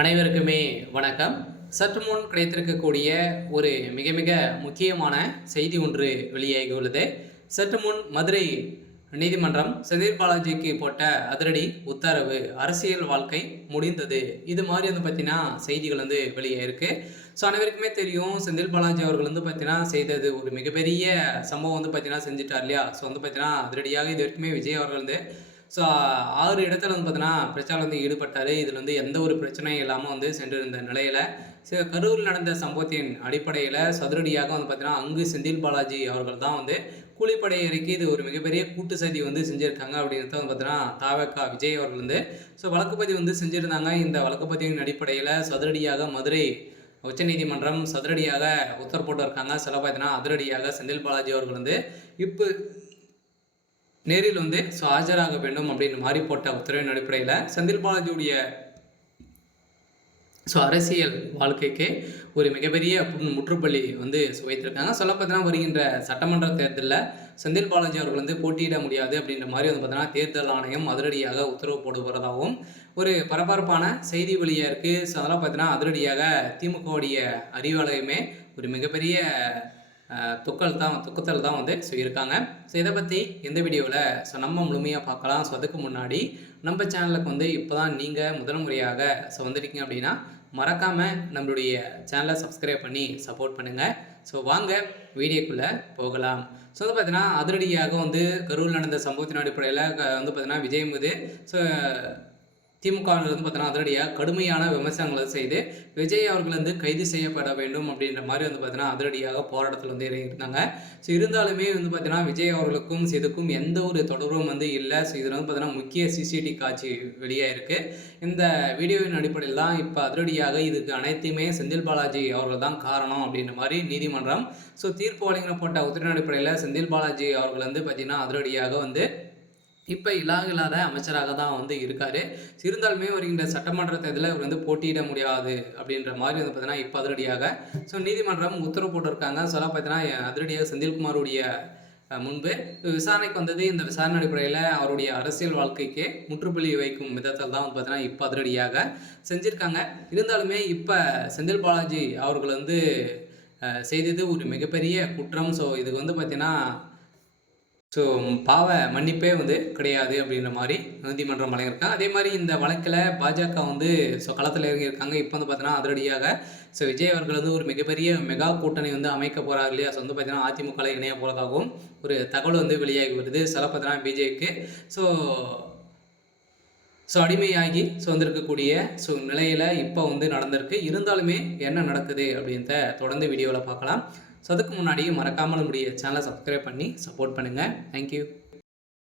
அனைவருக்குமே வணக்கம். சற்று முன் கிடைத்திருக்கக்கூடிய ஒரு மிக மிக முக்கியமான செய்தி ஒன்று வெளியாகியுள்ளது. சற்று முன் மதுரை நீதிமன்றம் செந்தில் பாலாஜிக்கு போட்ட அதிரடி உத்தரவு, அரசியல் வாழ்க்கை முடிந்தது. இது மாதிரி பார்த்தீங்கன்னா செய்திகள் வெளியாயிருக்கு. ஸோ அனைவருக்குமே தெரியும், செந்தில் பாலாஜி அவர்கள் பார்த்தீங்கன்னா செய்தது ஒரு மிகப்பெரிய சம்பவம் பார்த்தீங்கன்னா செஞ்சுட்டார் இல்லையா? ஸோ பார்த்தீங்கன்னா அதிரடியாக இது வரைக்குமே விஜய் அவர்கள் ஸோ 6 இடத்துல பார்த்தீங்கன்னா பிரச்சாரம் ஈடுபட்டார். இதில் எந்த ஒரு பிரச்சனையும் இல்லாமல் சென்றிருந்த நிலையில் கரூரில் நடந்த சம்பவத்தின் அடிப்படையில் சதுரடியாக பார்த்தீங்கன்னா அங்கு செந்தில் பாலாஜி அவர்கள் தான் கூலிப்படை இறக்கி இது ஒரு மிகப்பெரிய கூட்டு சதி செஞ்சுருக்காங்க அப்படின்றது பார்த்தீங்கன்னா தாவகா விஜய் அவர்கள் ஸோ வழக்குப்பதிவு செஞ்சுருந்தாங்க. இந்த வழக்குப்பதிவின் அடிப்படையில் சதுரடியாக மதுரை உச்சநீதிமன்றம் சதுரடியாக உத்தரவு போட்டு இருக்காங்க. சில பார்த்தீங்கன்னா அதிரடியாக செந்தில் பாலாஜி அவர்கள் இப்போ நேரில் ஆஜராக வேண்டும் அப்படின்னு மாறி போட்ட உத்தரவின் அடிப்படையில் செந்தில் பாலாஜியுடைய அரசியல் வாழ்க்கைக்கு ஒரு மிகப்பெரிய முற்றுப்புள்ளி வைத்திருக்காங்க. சொல்ல பார்த்தீங்கன்னா வருகின்ற சட்டமன்ற தேர்தலில் செந்தில் பாலாஜி அவர்கள் போட்டியிட முடியாது அப்படின்ற மாதிரி பார்த்தீங்கன்னா தேர்தல் ஆணையம் அதிரடியாக உத்தரவு போடுவதாகவும் ஒரு பரபரப்பான செய்தி வெளியாக இருக்குது. ஸோ அதெல்லாம் பார்த்தீங்கன்னா அதிரடியாக திமுகவுடைய அறிவாலயமே ஒரு மிகப்பெரிய துக்கத்தில் தான் இருக்காங்க. ஸோ இதை பற்றி எந்த வீடியோவில் நம்ம முழுமையாக பார்க்கலாம். ஸோ அதுக்கு முன்னாடி நம்ம சேனலுக்கு இப்போ தான் நீங்கள் முதல் முறையாக வந்திருக்கீங்க அப்படின்னா மறக்காமல் நம்மளுடைய சேனலை சப்ஸ்கிரைப் பண்ணி சப்போர்ட் பண்ணுங்கள். ஸோ வாங்க வீடியோக்குள்ளே போகலாம். ஸோ பார்த்தீங்கன்னா அதிரடியாக கரூரில் நடந்த சம்பவத்தின் அடிப்படையில் பார்த்தீங்கன்னா விஜய் மீது திமுகவிலிருந்து பார்த்தீங்கன்னா அதிரடியாக கடுமையான விமர்சனங்களை செய்து விஜய் அவர்கள் கைது செய்யப்பட வேண்டும் அப்படின்ற மாதிரி பார்த்தீங்கன்னா அதிரடியாக போராட்டத்தில் இறங்கியிருந்தாங்க. ஸோ இருந்தாலுமே பார்த்தீங்கன்னா விஜய் அவர்களுக்கும் இதுக்கும் எந்த ஒரு தொடர்பும் இல்லை. ஸோ இதில் பார்த்தீங்கன்னா முக்கிய சிசிடிவி காட்சி வெளியாக இருக்குது. இந்த வீடியோவின் அடிப்படையில் தான் இப்போ அதிரடியாக இதுக்கு அனைத்துமே செந்தில் பாலாஜி அவர்கள் தான் காரணம் அப்படின்ற மாதிரி நீதிமன்றம் தீர்ப்பு வழங்கப்பட்ட உத்தரவின் அடிப்படையில் செந்தில் பாலாஜி அவர்கள் பார்த்தீங்கன்னா அதிரடியாக இப்போ இல்லாத அமைச்சராக தான் இருக்கார். இருந்தாலுமே வருகின்ற சட்டமன்ற தேர்தலில் அவர் போட்டியிட முடியாது அப்படின்ற மாதிரி பார்த்தீங்கன்னா இப்போ அதிரடியாக நீதிமன்றம் உத்தரவு போட்டிருக்காங்க. சொல்ல பார்த்தீங்கன்னா அதிரடியாக செந்தில்குமாருடைய முன்பு விசாரணைக்கு வந்தது. இந்த விசாரணை அடிப்படையில் அவருடைய அரசியல் வாழ்க்கைக்கு முற்றுப்புள்ளி வைக்கும் விதத்தில் தான் பார்த்தீங்கன்னா இப்போ அதிரடியாக செஞ்சுருக்காங்க. இருந்தாலுமே இப்போ செந்தில் பாலாஜி அவர்கள் செய்தது ஒரு மிகப்பெரிய குற்றம். ஸோ இதுக்கு பார்த்தீங்கன்னா பாவ மன்னிப்பே கிடையாது அப்படின்ற மாதிரி நீதிமன்றம் வழங்கியிருக்காங்க. அதே மாதிரி இந்த வழக்கில் பாஜக களத்தில் இறங்கியிருக்காங்க. இப்போ பார்த்தீங்கன்னா அதிரடியாக விஜய் அவர்கள் ஒரு மிகப்பெரிய மெகா கூட்டணி அமைக்க போகிறாங்க இல்லையா? பார்த்தீங்கன்னா அதிமுகவில் இணைய போகிறதாகவும் ஒரு தகவல் வெளியாகி வருது. சில பார்த்தீங்கன்னா பிஜேபிக்கு அடிமையாகி வந்திருக்கக்கூடிய நிலையில் இப்போ நடந்திருக்கு. இருந்தாலுமே என்ன நடக்குது அப்படின்றத தொடர்ந்து வீடியோவில் பார்க்கலாம். ஸோ அதுக்கு முன்னாடி மறக்காமல் நம்முடைய சேனலை சப்ஸ்கிரைப் பண்ணி சப்போர்ட் பண்ணுங்கள். தேங்க்யூ.